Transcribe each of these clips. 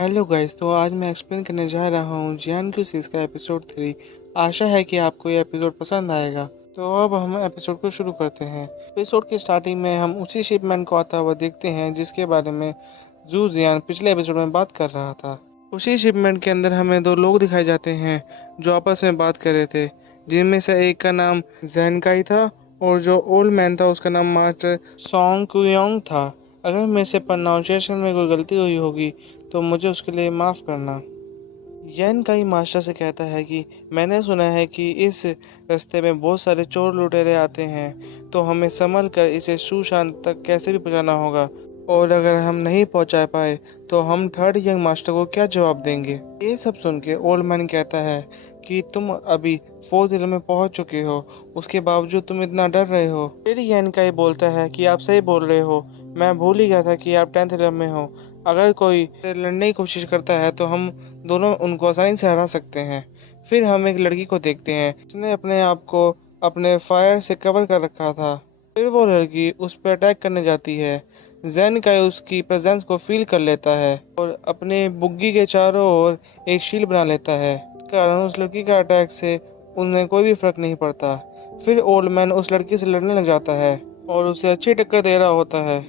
Hello guys, तो आज मैं एक्सप्लेन करने जा रहा हूँ जियान क्यू सीरीज का एपिसोड 3। आशा है कि आपको ये एपिसोड पसंद आएगा। तो अब हम एपिसोड को शुरू करते हैं। एपिसोड की स्टार्टिंग में हम उसी शिपमेंट को आता हुआ देखते हैं जिसके बारे में जू जियान पिछले एपिसोड में बात कर रहा था। उसी शिपमेंट के अंदर हमें दो लोग दिखाए जाते हैं जो आपस में बात कर रहे थे, जिनमें से एक का नाम जैनकाई था और जो ओल्ड मैन था उसका नाम मास्टर सॉन्ग कुयोंग था। अगर मेरे से प्रोनाउंसिएशन में कोई गलती हुई होगी तो मुझे उसके लिए माफ़ करना। यन कई मास्टर से कहता है कि मैंने सुना है कि इस रास्ते में बहुत सारे चोर लुटेरे आते हैं, तो हमें संभल कर इसे सुशांत तक कैसे भी पहुंचाना होगा। और अगर हम नहीं पहुंचा पाए तो हम थर्ड यंग मास्टर को क्या जवाब देंगे। ये सब सुन के ओल्ड मैन कहता है कि तुम अभी फोर्थ ईयर में पहुंच चुके हो, उसके बावजूद तुम इतना डर रहे हो। फिर यन कई बोलता है कि आप सही बोल रहे हो, मैं भूल ही गया था कि आप 10th ईयर में हो। अगर कोई लड़ने की कोशिश करता है तो हम दोनों उनको आसानी से हरा सकते हैं। फिर हम एक लड़की को देखते हैं, उसने अपने आप को अपने फायर से कवर कर रखा था। फिर वो लड़की उस पर अटैक करने जाती है। जैन का उसकी प्रेजेंस को फील कर लेता है और अपने बुग्गी के चारों ओर एक शील्ड बना लेता है। इस कारण उस लड़की का अटैक से उन्हें कोई भी फर्क नहीं पड़ता। फिर ओल्ड मैन उस लड़की से लड़ने लग जाता है और उसे अच्छी टक्कर दे रहा होता है।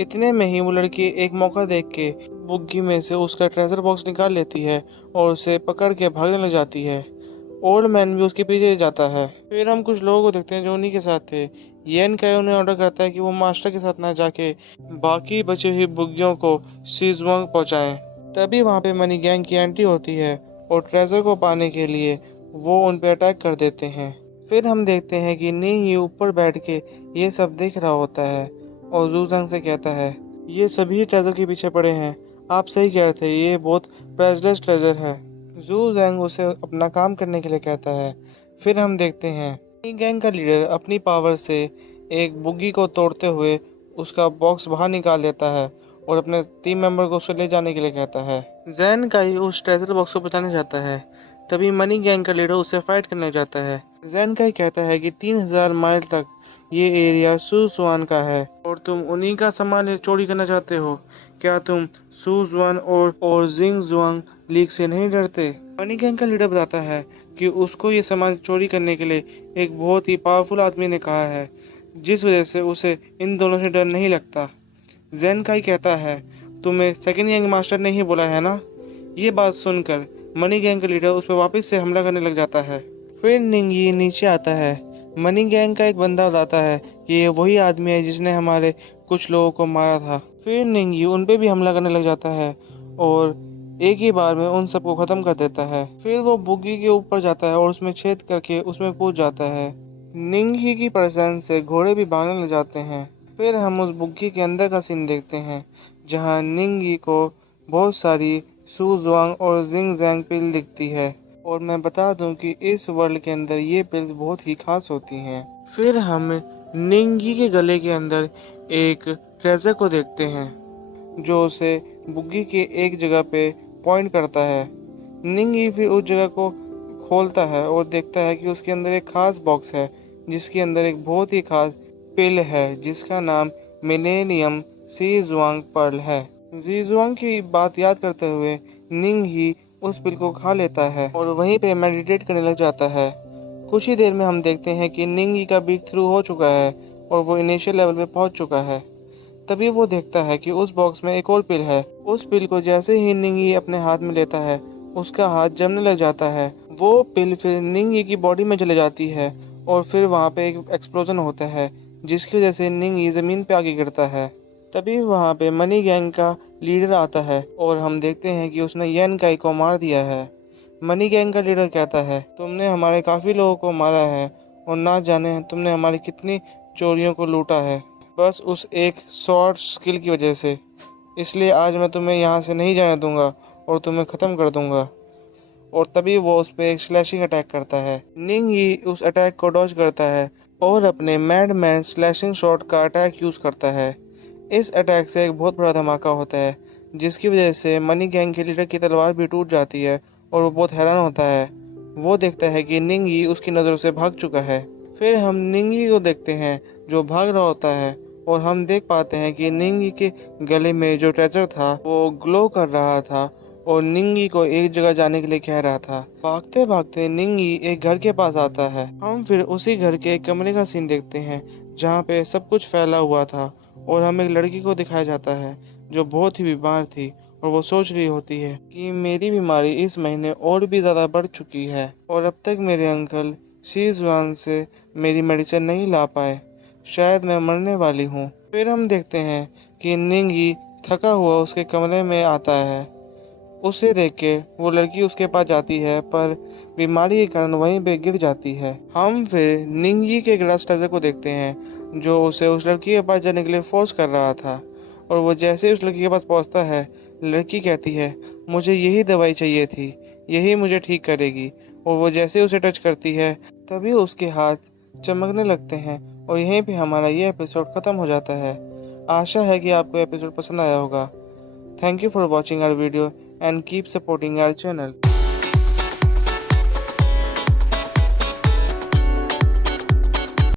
इतने में ही वो लड़की एक मौका देख के बुग्गी में से उसका ट्रेजर बॉक्स निकाल लेती है और उसे पकड़ के भागने लग जाती है। ओल्ड मैन भी उसके पीछे जाता है। फिर हम कुछ लोगों को देखते हैं जो उन्हीं के साथ थे। येन का उन्हें ऑर्डर करता है कि वो मास्टर के साथ ना जाके बाकी बची हुई बुग्गियों को सीजमंग पहुंचाएं। तभी वहां पे मनी गैंग की एंट्री होती है और ट्रेजर को पाने के लिए वो उन पे अटैक कर देते हैं। फिर हम देखते हैं कि नी ही ऊपर बैठ के ये सब देख रहा होता है और जूजंग से कहता है, ये सभी ट्रेजर के पीछे पड़े हैं। आप सही कह रहे थे, ये बहुत प्राइसलेस ट्रेजर है। जू जैंग उसे अपना काम करने के लिए कहता है। फिर हम देखते हैं गैंग का लीडर अपनी पावर से एक बुग्गी को तोड़ते हुए उसका बॉक्स बाहर निकाल देता है और अपने टीम मेंबर को उसे ले जाने के लिए कहता है। जैन काई उस ट्रेजर बॉक्स को बचाने जाता है। तभी मनी गैंग का लीडर उससे फाइट करने जाता है। जैन काई कहता है कि 3000 माइल तक ये एरिया सुसुआन का है और तुम उन्हीं का सामान चोरी करना चाहते हो। क्या तुम सुजुआन और जिंग जुआंग लीग से नहीं डरते। मनी गैंग का लीडर बताता है कि उसको ये सामान चोरी करने के लिए एक बहुत ही पावरफुल आदमी ने कहा है, जिस वजह से उसे इन दोनों से डर नहीं लगता। जैन काई कहता है, तुम्हें सेकंड यंग मास्टर ने ही बोला है ना। ये बात सुनकर मनी गैंग का लीडर उस पर वापस से हमला करने लग जाता है। फिर निंगी नीचे आता है। मनी गैंग का एक बंदा बताता है कि ये वही आदमी है जिसने हमारे कुछ लोगों को मारा था। फिर निंगी उन पे भी हमला करने लग जाता है और एक ही बार में उन सबको खत्म कर देता है। फिर वो बुग्गी के ऊपर जाता है और उसमें छेद करके उसमें कूद जाता है। निंगी की प्रेजेंस से घोड़े भी भागने लग जाते हैं। फिर हम उस बुग्गी के अंदर का सीन देखते हैं जहाँ निंगी को बहुत सारी सू जुआंग और जिंग जैंग पिल दिखती है। और मैं बता दूं कि इस वर्ल्ड के अंदर ये पिल्स बहुत ही खास होती हैं। फिर हम निंगी के गले के अंदर एक ट्रेजर को देखते हैं जो उसे बुग्गी के एक जगह पे पॉइंट करता है। निंगी फिर उस जगह को खोलता है और देखता है कि उसके अंदर एक खास बॉक्स है जिसके अंदर एक बहुत ही खास पिल है जिसका नाम मिलेनियम सीजुआंग पर्ल है। जीजुआंग की बात याद करते हुए निंग ही उस पिल को खा लेता है और वहीं पे मेडिटेट करने लग जाता है। कुछ ही देर में हम देखते हैं कि निंगी का ब्रेक थ्रू हो चुका है और वो इनिशियल लेवल पे पहुंच चुका है। तभी वो देखता है कि उस बॉक्स में एक और पिल है। उस पिल को जैसे ही निंगी अपने हाथ में लेता है उसका हाथ जमने लग जाता है। वो पिल फिर निंगी की बॉडी में चले जाती है और फिर वहाँ पे एक एक्सप्लोजन होता है जिसकी वजह से निंगी जमीन पे आके गिरता है। तभी वहाँ पे मनी गैंग का लीडर आता है और हम देखते हैं कि उसने येन काई को मार दिया है। मनी गैंग का लीडर कहता है, तुमने हमारे काफी लोगों को मारा है और ना जाने तुमने हमारी कितनी चोरियों को लूटा है, बस उस एक शॉर्ट स्किल की वजह से। इसलिए आज मैं तुम्हें यहाँ से नहीं जाने दूंगा और तुम्हें ख़त्म कर दूंगा। और तभी वो उस पर एक स्लैशिंग अटैक करता है। निंग ही उस अटैक को डॉज करता है और अपने मैडमैन स्लैशिंग शॉट का अटैक यूज़ करता है। इस अटैक से एक बहुत बड़ा धमाका होता है जिसकी वजह से मनी गैंग के लीडर की तलवार भी टूट जाती है और वो बहुत हैरान होता है। वो देखता है कि निंगी उसकी नज़रों से भाग चुका है। फिर हम निंगी को देखते हैं जो भाग रहा होता है और हम देख पाते हैं कि निंगी के गले में जो ट्रेजर था वो ग्लो कर रहा था और निंगी को एक जगह जाने के लिए कह रहा था। भागते भागते निंगी एक घर के पास आता है। हम फिर उसी घर के एक कमरे का सीन देखते हैं जहाँ पे सब कुछ फैला हुआ था और हमें एक लड़की को दिखाया जाता है जो बहुत ही बीमार थी और वो सोच रही होती है कि मेरी बीमारी इस महीने और भी ज़्यादा बढ़ चुकी है और अब तक मेरे अंकल सीजुआन से मेरी मेडिसिन नहीं ला पाए। शायद मैं मरने वाली हूँ। फिर हम देखते हैं कि निंगी थका हुआ उसके कमरे में आता है। उसे देख के वो लड़की उसके पास जाती है पर बीमारी के कारण वहीं पे गिर जाती है। हम फिर निंगी के ग्लास टाइजर को देखते हैं जो उसे उस लड़की के पास जाने के लिए फोर्स कर रहा था और वो जैसे ही उस लड़की के पास पहुंचता है, लड़की कहती है मुझे यही दवाई चाहिए थी, यही मुझे ठीक करेगी। और वो जैसे उसे टच करती है तभी उसके हाथ चमकने लगते हैं और यहीं पे हमारा ये एपिसोड खत्म हो जाता है। आशा है कि आपको एपिसोड पसंद आया होगा। Thank you for watching our video and keep supporting our channel.